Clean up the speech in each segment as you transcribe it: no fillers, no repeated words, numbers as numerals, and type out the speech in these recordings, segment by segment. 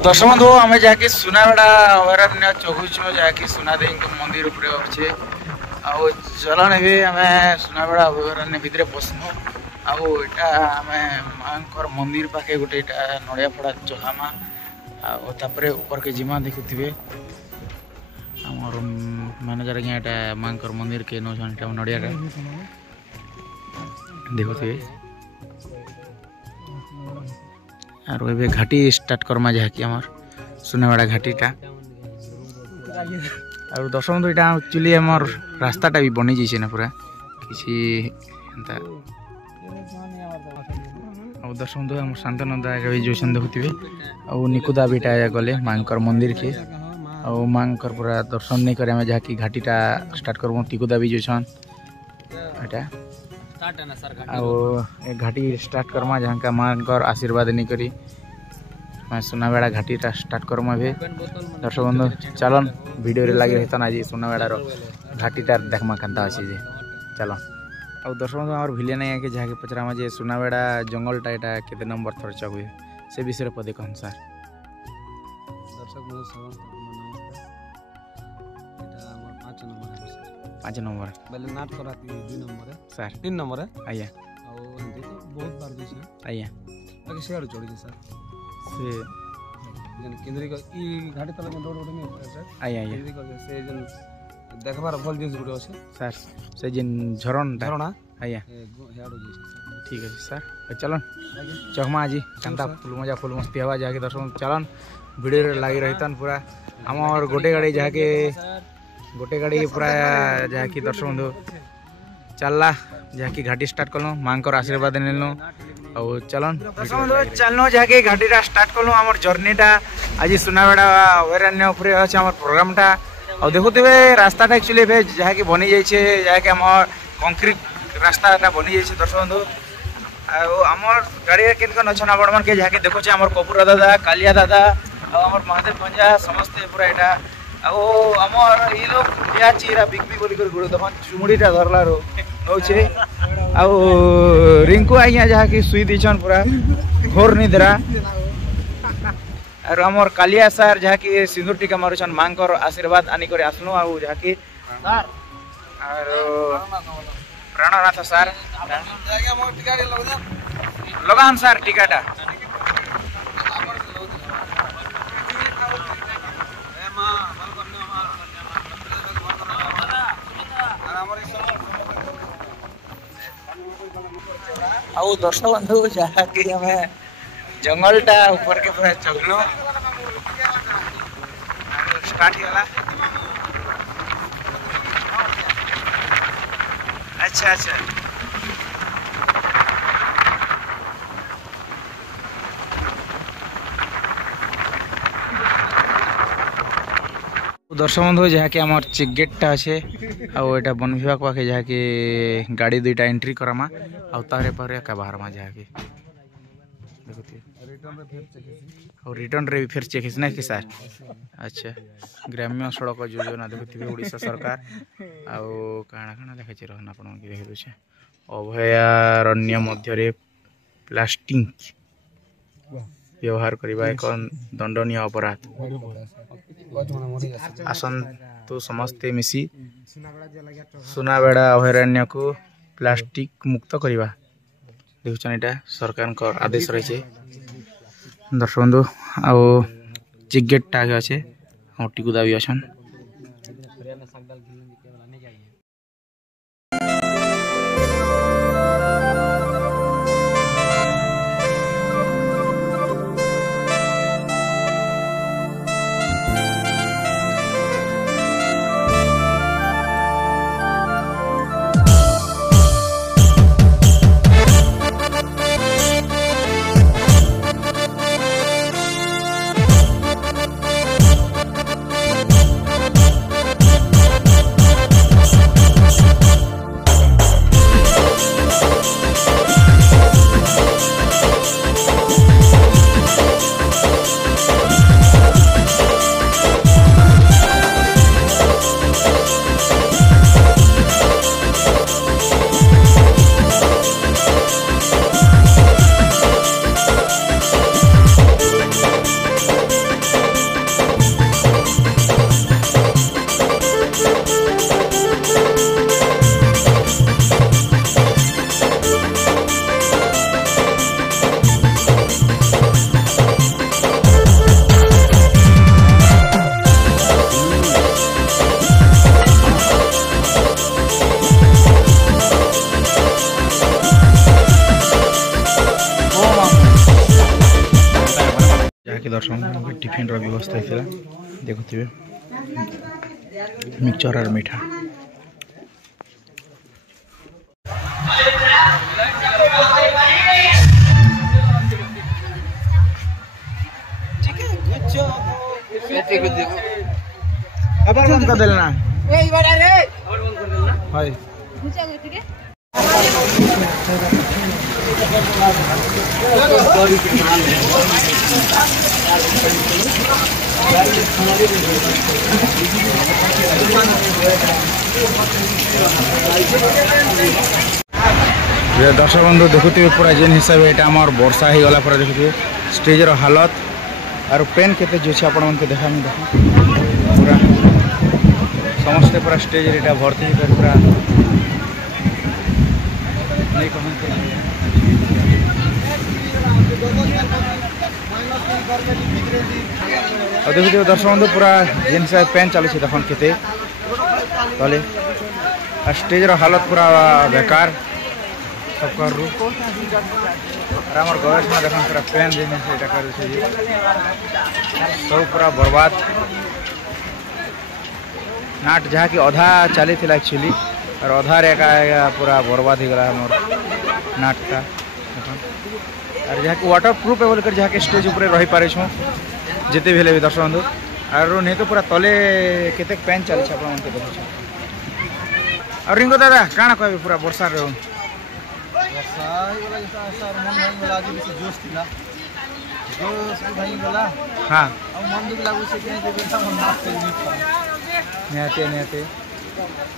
दर्शक बंधु आम जाकि सुनाबेड़ा अभयारण्य चघुचु जाकि सुनादे मंदिर उपरे अच्छे आउ चलन भी आम सुनाबेड़ा अभयारण्य भितर पशनु आउटा आम माँ मंदिर पाखे गोटे नड़िया पड़ा चढ़ामा आपर ऊपर के जिमा देखुवे आमर मैनेजर आज्ञा यहाँ माँ मंदिर के नौ नड़िया देखुवे और ये घाटी स्टार्ट करमा जहाँकि आम सुनाबेड़ा घाटीटा और दर्शक बंधु यहाँ एक्चुअली आमर रास्ताटा भी बनी जाइए ना पूरा किसी दर्शक बंधु आम शांतानंदा भी जो देखुवे आ निकुदा भी गले माँ मंदिर के आ माँ पूरा दर्शन नहीं करे जहाँकि घाटीटा स्टार्ट करबू टिकुदा भी जो घाटी स्टार्ट करमा जहाँ का माँ आशीर्वाद नहीं करी मैं सुनाबेड़ा घाटी स्टार्ट करमा भी दर्शक बंधु चलन वीडियो रे लगे रहता आज सुनाबेड़ार घाटीटा देखमा केनता अच्छे जे चलन और दर्शक बंधु आम भिले नहीं है कि जहाँ पचरामा जे सुनाबेड़ा जंगलटा यहाँ केते नंबर थर चक हुए से विषय पदे कहन सर दर्शक बंधु 5 नंबर बेले नाट करा 2 नंबर है सर 3 नंबर है आया और हिंदी तो बहुत बार दिस है आया बाकी शेयर चढ़ी सर से जन केंद्री का ई घाटी तले में रोड नहीं है सर आया आया केंद्री का से जन देखबार भल जिंस गुटे আছে सर से जिन झरणा आया हेड हो सर ठीक है सर चलन चकमा आज कांता फुल मजा फुल मस्ती हवा जाके दर्शक चलन वीडियो रे लागी रहितन पूरा हमर गोटे गाड़ी जाके गोटे गाड़ी पूरा जहाँकि दर्शक बंधु चलला जहाँकि घाटी स्टार्ट कलु माँ आशीर्वाद नेलु और चलन दर्शक बंधु चलनु जहाँकि घाटी स्टार्ट कलु आम जर्नीटा आज सुनाबेड़ा अभयारण्य उपरे अच्छे आम प्रोग्रामटा और देखुवे रास्ताटा एक्चुअली जहाँकि बनी जाइए जहाँकि आम कंक्रीट रास्ता बनी जाइए दर्शक बंधु आम गाड़ी केन केन अच्छा आपण मन के जहाँकि देखुचे आम कपूरा दादा कालिया दादा और महादेव पंजा समस्ते पूरा यहाँ आमर ये लोग या चीरा बिकबी बोली कर गुड़ देखन चुमुड़ीटा धरला रो नौचे आ रिंकू आइया जहाँ कि सुई दीछन पूरा घोर निद्रा और आमर कालिया सार जहाँ कि सिंदूर टीका मारुछन माँ आशीर्वाद आनी कर आसनु आ जहाँ कि प्राणनाथ सार लगान सार टीकाटा आउ दर्शक बंधु जहाँ कि हमें जंगलटा ऊपर के पूरा चगलु स्टार्ट होला अच्छा अच्छा दर्शक बंधु जहाँ कि आम चेक गेटा अच्छे आटा वन विभाग पाखे जहाँ कि गाड़ी दुईटा एंट्री करमा आरे पर बाहर में जहाँ कि और रिटर्न रे भी फिर चेक ना कि सर अच्छा ग्राम्य सड़क योजना देखुवे ओडिशा सरकार आउ काଣା काଣା देखाई रहन आपण देखे दूचे अभयारण्य मध्य प्लास्टिक व्यवहार करने एक दंडनीय अपराध आसतु समस्ते मिसी सुनाबेड़ा अभयारण्य को प्लास्टिक मुक्त करवा देखुन यहाँ सरकार आदेश रही दर्शक बंधु आउ चेक गेटा आगे अच्छे टिकुदा भी अच्छा दर्शक टिफिन व्यवस्था होता देखुए मिक्सचर और मीठा बंद कर देना दर्शक बंधु देखुए पूरा जेन हिसाब से आम वर्षा हो गला पर देखुए स्टेज रो हालत और पेन केते जो छे आपण मन के देखा नहीं देखा पूरा समस्त पूरा स्टेज रे भर्ती कर पूरा नहीं कहते और देखिए दर्शक बंधु पूरा जेन हिसाब पेन चली देखन केते तले स्टेज रो हालत पूरा बेकार सब कर रू और आम गवेषणा देखन पूरा पेन दिन से सब पूरा बर्बाद नाट जहाँ कि अधा चली थी एक्चुअली और अधा एका पूरा बर्बाद हो गला मोर नाटटा और जहाँ कि वाटर प्रूफ है बोलकर जहाँ के स्टेज ऊपर रही पारे छूँ जिते भी भी दर्शक बंधु और नहीं तो पूरा तले केते पेन चली आप देख और रिंगो दादा काଣା कहबे पूरा वर्षा रे हाँ निहाते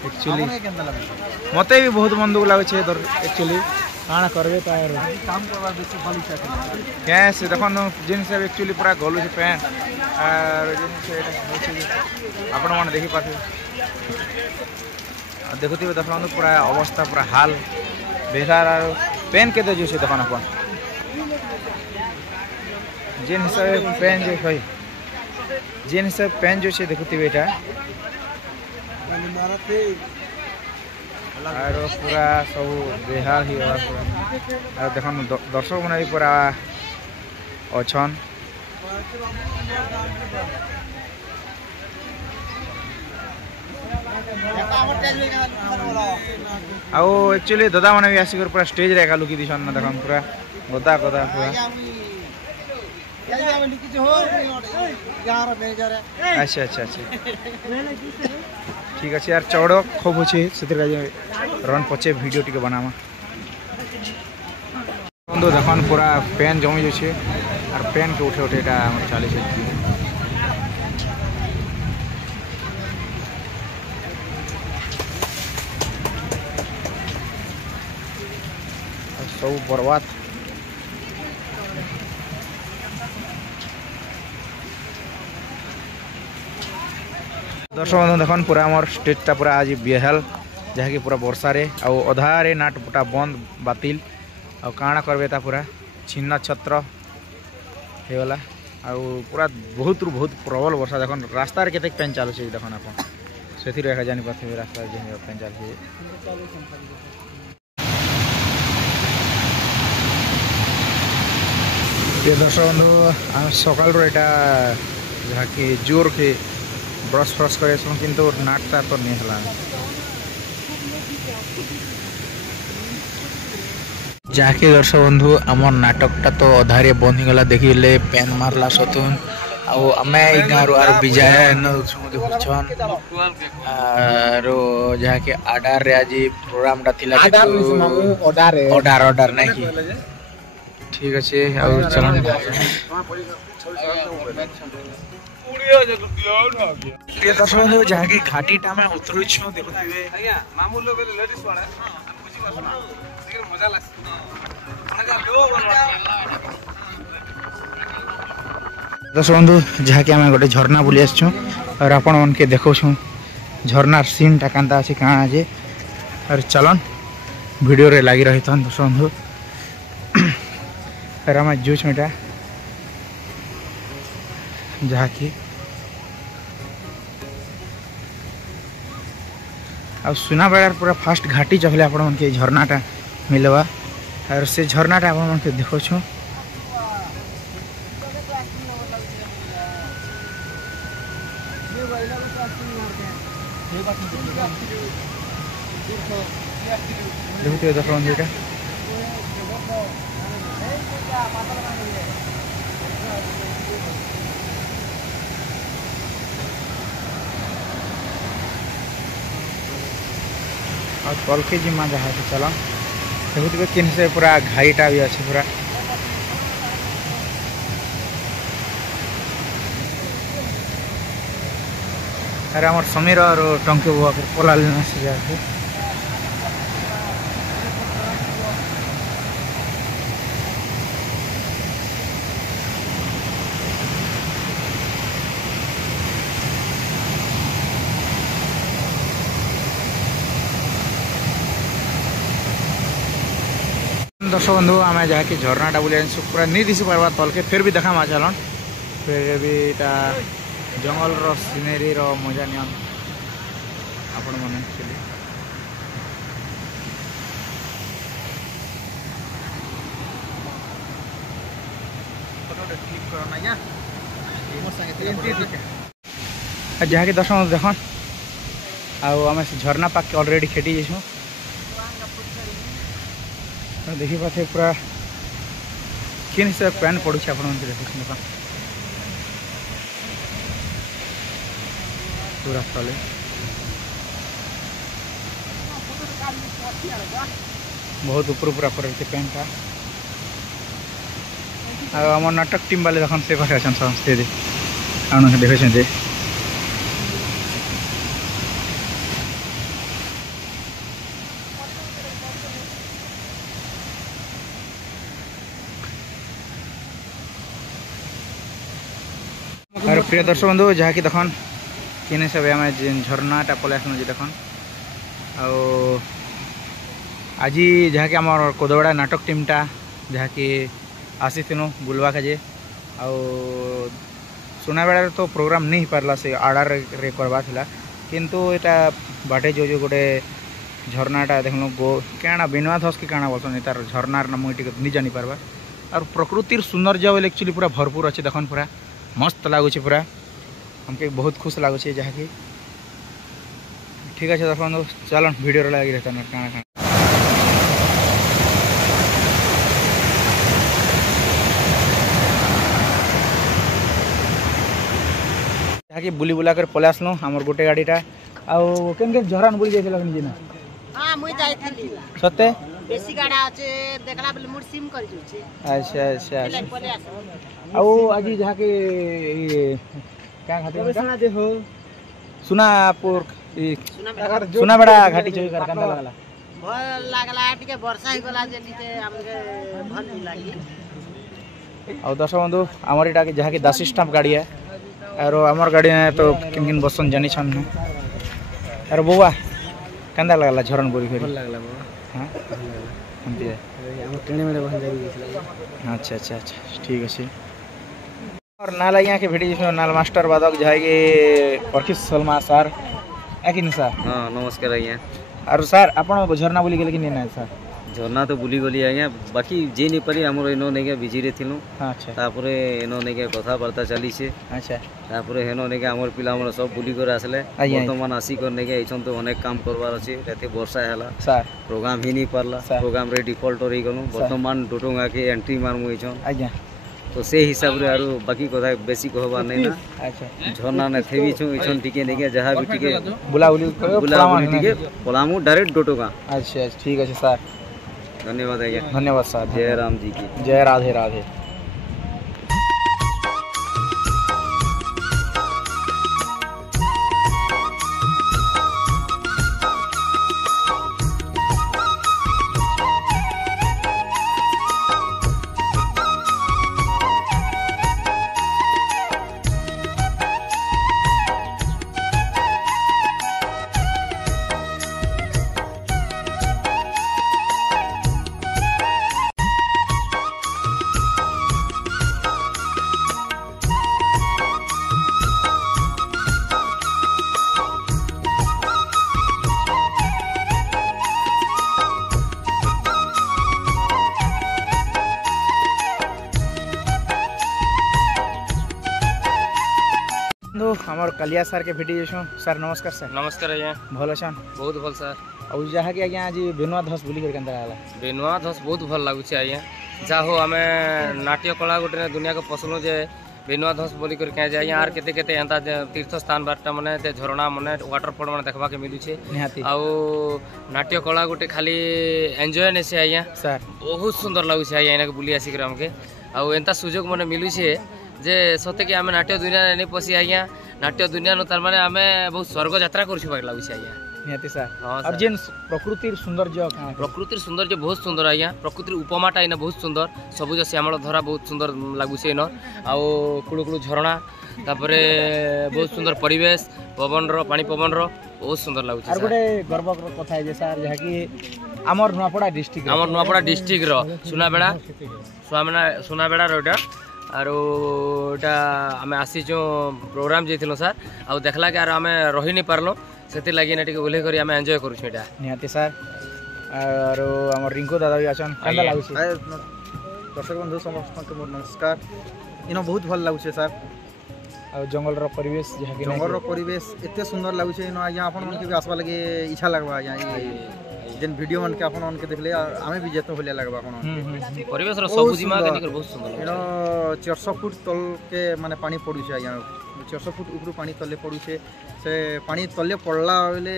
एक्चुअली मते भी बहुत मन दुख लगे एक्चुअली काଣା करबे तार काम करबा बेसी भली चाहे कैसे देखन जिन से एक्चुअली पूरा गलु से पेन और जिन से आपण मन देखि पाथे देखुथिबे देखन पूरा अवस्था पूरा हाल बेकार और पेन के जो से देखन अपन जिन हिसाब पेन जो है जिन हिसाब पेन जो से देखुथिबे एटा और पूरा सब बेहाल ही पूरा देख दर्शक मैंने भी पूरा अच्छन आउ एक्चुअली दादा मैंने भी आसिक पूरा स्टेज रे एका लुकी दीछन ना देखन पूरा गदा गदा पूरा अच्छा अच्छा अच्छा ठीक अच्छे यार चौड़ खूब अच्छे से रन पचे वीडियो टी बनामा बंधु देखन पूरा पेन जमी जाए और पेन के उठे उठे चली सब बर्बाद दर्शक बंधु देखन पूरा आम स्टेजटा पूरा आज बेहाल जहाँकि पूरा वर्षा रे आउ अधारे नाट पूरा बंद बातिल आउ काଣା करबे ता पूरा छिन्न छत्र हेगला आउ पूरा बहुत प्रबल वर्षा देखन रास्ता रे केते पेन चालू छै देखन अपन सेथि रे जानि पाथे रास्ता जे पेन चालू छै ये दर्शक बंधु आम सकाल रो एटा जहाँकि जोर के ब्रश फ्रश करे किंतु नाटटा तो नहीं हला जाके दर्शक बंधु आमर नाटकटा तो अधारे बंद ही गला देखिले पेन मारला सतुन आम गाँव आर विजय देखुन आर जहाँ के आडार रे आज प्रोग्रामटा थिला ऑर्डर नहीं कि ठीक अच्छे चलन दर्शक बंधु जहाँ की घाटीटा में उतरू छो देखुथिबे दर्शक बंधु जहाँ की आम गोटे झरना बुली आसछो और आपण मन के देखो छो झरनार सीनटा कांता अछि काଣା जे और चलन वीडियो रे लागी रही तन दर्शक बंधु और आम जो छटा जहाँ की आ सुना बेड़ार पूरा फास्ट घाटी चखले आपण मन के झरनाटा मिलवा और से झरनाटा आपण मन के देखो छो देखते दर्शक बंधु ये और तल के जिमा जहाँ से चल देखुए किन से पूरा घाईटा भी अच्छे पूरा अरे हमार समीर और टंकी बुआ को पोला लेना से जाके दर्शक बंधु आम जहाँकि झरनाटा बुले पूरा नहीं दिशी पार्बा तल के फिर भी देखा मा चलन फिर भी जंगल रो सीनेरी रो मजा नियन आपण मन चली जहाँकि दर्शक बंधु देख आम से झरना पाक के ऑलरेडी खेटी जाइछू देखी पाते पूरा किन हिसाब पैन पड़ू आप देखा पूरा तले बहुत ऊपर पूरा पड़े पैन का आम नाटक टीम वाले देखन से पाखे अच्छा समस्ते देखे और प्रिय दर्शक बंधु जहाँकि देखन किने सब आम झरनाटा पलि आसलु देखन आज जहाँकि आम कोदबड़ा नाटक टीमटा जहाँकि आसी बुलवा के सुनाबेड़ा तो प्रोग्राम नहीं पारला से आड़ार रे करवा थिला किंतु एटा बाटे जो गोटे झरनाटा देखल गो क्या बिनवा धस कि काଣା बोलसन तार झरनार नाम मुझे नहीं जानी पारबा और प्रकृतिर सौंदर्य बोले एक्चुअली पूरा भरपूर अच्छे देखन पूरा मस्त लगुच पूरा हमके बहुत खुश लगुच जहाँकि ठीक है दर्शक बंधु चलन वीडियो लगी रहता ना काଣା काଣା जहाँकि बुली बुला कर पलि आसलु आमर गोटे गाड़ीटा आउ केन केन झरन बुली जाइथिला निजे ना हां मुई जाइथिली सते बेसी गाड़ा আছে देखला बले मोर सिम कर जोचे अच्छा अच्छा ले पले आस आउ आज जहाँ के क्या खाते सुना दे हो सुनापुर सुना बड़ा घाटी चोई कर कंदा लागला भल लागला टिके वर्षा ही गला जे नीचे हमके भल नहीं लागी आउ दर्शक बंधु हमर इटा के जहाँ के 10 स्टाम्प गाड़ी है और हमर गाड़ी में तो किन किन बसन जानी छन अरे बुआ कंदा लागला झरन बोरी फेरी भल लागला बुआ हां हमती है हम ट्रेन में बहन जाई अच्छा अच्छा अच्छा ठीक है और नाला यहाँ के भेटी जिसमें नाल मास्टर बादक जाएगी परखिस सलमा सर एक सर हाँ नमस्कार आज्ञा और सर आपन झरना बुली गेले कि नहीं सर झरना तो बुली गली आज्ञा बाकी जे नहीं पारी आमर एनो नहीं बिजी रे थिलु अच्छा तापरे एनो नहीं कथबार्ता चली से अच्छा तापरे हेनो नहीं आमर पिला हमर सब बुली कर आसले वर्तमान आसी कर नहीं एछन तो अनेक काम करवार अछि राते वर्षा हैला सर प्रोग्राम ही नहीं पारला प्रोग्राम रे डिफॉल्ट रही गनु वर्तमान डोटोंगा के एंट्री मारमु एछन आज्ञा तो से हिसाब रे आरो बाकी कथा बेसी कहबा नहीं ना अच्छा झरना ने थेबी छु एछन टिके नहीं जहां भी टिके बुला बुली टिके पलामु डायरेक्ट डोटोगा अच्छा ठीक है सर धन्यवाद आज्ञा धन्यवाद सर जय राम जी की जय राधे राधे बंधु आमर कालिया सार के भेटी जाइछो सर नमस्कार सर नमस्कार आज्ञा भल अछन बहुत भल सर और जहाँ कि आज्ञा आज बेनुआ धस बुली कर केनता लागला बेनुआ धस बहुत भल लागुचे आज्ञा जा हो आमे नाट्य कला गोटे दुनिया को पसंद जे बेनुआ धस बोली कर के जाय यार केते केते एंता तीर्थ स्थान बारटा माने ते झरना माने वाटरफॉल माने देखबा के मिलु छे निहाती आउ नाट्य कला गोटे खाली एन्जॉय ने से आज्ञा सर बहुत सुंदर लागु छे आज्ञा इनके बुली आसी कर हमके आउ एंता सुयोग माने मिलु छे जे सते कि आमे नाट्य दुनिया ने पसी आज्ञा नाट्य दुनिया न तार माने आमे बहुत स्वर्ग यात्रा करछु भाग लागु छे आज्ञा निहाती सर हाँ और जेन प्रकृतिर सौंदर्य प्रकृतिर सौंदर्य बहुत सुंदर आज्ञा प्रकृतिर उपमाटा इन बहुत सुंदर सबुज श्यामल धरा बहुत सुंदर लगुचे इन आउ कुड़ू कुड़ू झरणा तापरे बहुत सुंदर परिवेश पवन रो पानी पवन रो बहुत सुंदर लगुचे और गोटे गर्व कथा है जे सर जहाँ कि आमर नुआपड़ा डिस्ट्रिक्ट आमर नुआपड़ा डिस्ट्रिक्ट रो सुनाबेड़ा रोटा आरो एटा आमे आसीचो प्रोग्राम जेथिलो सर आ देखला कि आर आमे रही नहीं पारलो सेति लागि ना टिके ओले करी आमे एन्जॉय करू छेटा निहाती सर और आमर रिंकू दादा भी अछन केनता लागु छे दर्शक बंधु समस्त के मोर नमस्कार इन बहुत भल लागु छे सर और जंगल रो परिवेश जहाँ कि जंगल रो परिवेश एते सुंदर लागु छे इन आज्ञा अपन मन के भी आसबा लगे इच्छा लागबा आज्ञा जेन वीडियो मन के अपन के देखले आमे भी जेतो होले लागबा अपन परिवेश रो सब जिमा के निकर बहुत सुंदर इन 400 फुट तल के माने पानी पडु छे आज्ञा 400 फुट ऊपर पानी तले पडु छे से पानी तले पड़ला बेले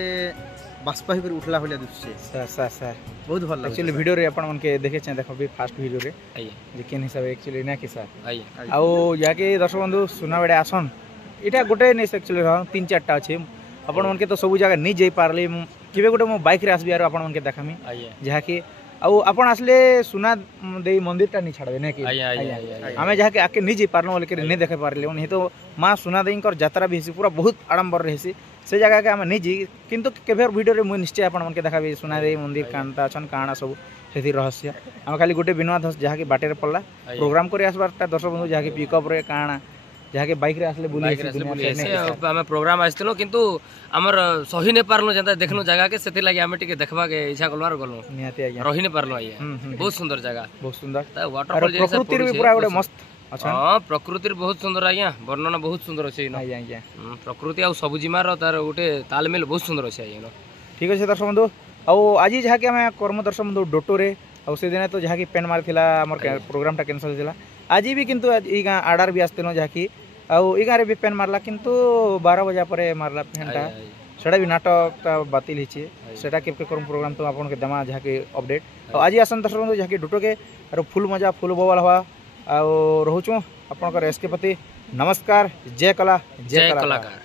बाष्प ही उठला होले दुछे सर सर सर बहुत भल लागु एक्चुअली वीडियो रे अपन मन के देखे छै देखो भी फास्ट वीडियो रे आइए जे केन हिसाब एक्चुअली ना कि सर आइए आउ याके दर्शक बंधु सुनाबेड़े आसन इटा गोटे नहीं एक्चुअली तीन चारटा अच्छे आपण मन के तो सब जगह नहीं जाई पारली केबे गोटे मो बाइक रे आसबी आरो आपण मन के देखामी आइए जहाँ कि आउ आपण आसले सुना दे मंदिर टा नहीं छाड़बे ना कि आइए आइए आमे जहाँ के आके नहीं जाई पारलो बोले के नहीं देखे पारले नहीं तो माँ सुना देई कर यात्रा भी हेसी पूरा बहुत आडंबर रहसी से जगह के आमे नहीं जी किंतु केबे वीडियो रे मु निश्चय आपण मन के देखाबी सुना दे मंदिर कांता छन काणा सब हेती रहस्य आमे खाली गोटे बिनवा धस जहाँ कि बाटे रे पड़ला प्रोग्राम करे आसबारटा दर्शक बंधु जहाँ कि पिकअप रे काणा जहाँ के बाइक रे आसले बुली आमे प्रोग्राम आइतलो किंतु हमर सही ने पारलो जंता देखनो जगह के सेति लागि आमे टिके देखबा के इच्छा करलो गलो निहाती आज्ञा रही ने पारलो आइए बहुत सुंदर जगह बहुत सुंदर ता वाटरफॉल जैसा प्रकृति भी पूरा गोटे मस्त अच्छा हां प्रकृति बहुत सुंदर आज्ञा वर्णन बहुत सुंदर अछि न आज्ञा आज्ञा प्रकृति आ सबुजिमा रो तार गोटे तालमेल बहुत सुंदर अछि आज्ञा ठीक अछि दर्शक बंधु आ आज जहाँ कि आमे कर्म दर्शक बंधु डोटो रे आ से दिन तो जहाँ कि पेन मारथिला हमर प्रोग्राम टा कैंसिल थिला आज भी किंतु ई गां आडर भी आस्तनो जहाँ कि आउ ई गां रे भी पेन मारला किंतु 12 बजे परे मारला पेनटा सेटा भी नाटक बातिल हिचे सेटा केबके करम प्रोग्राम तो आपन के दमा जहाँ के अपडेट आज आसन दर्शक बंधु जहाँ कि डोटो के आरो फुल मजा फुल बोवाल हवा आ रहउचो आपन कर एसके पति नमस्कार जय कला जय कलाकार।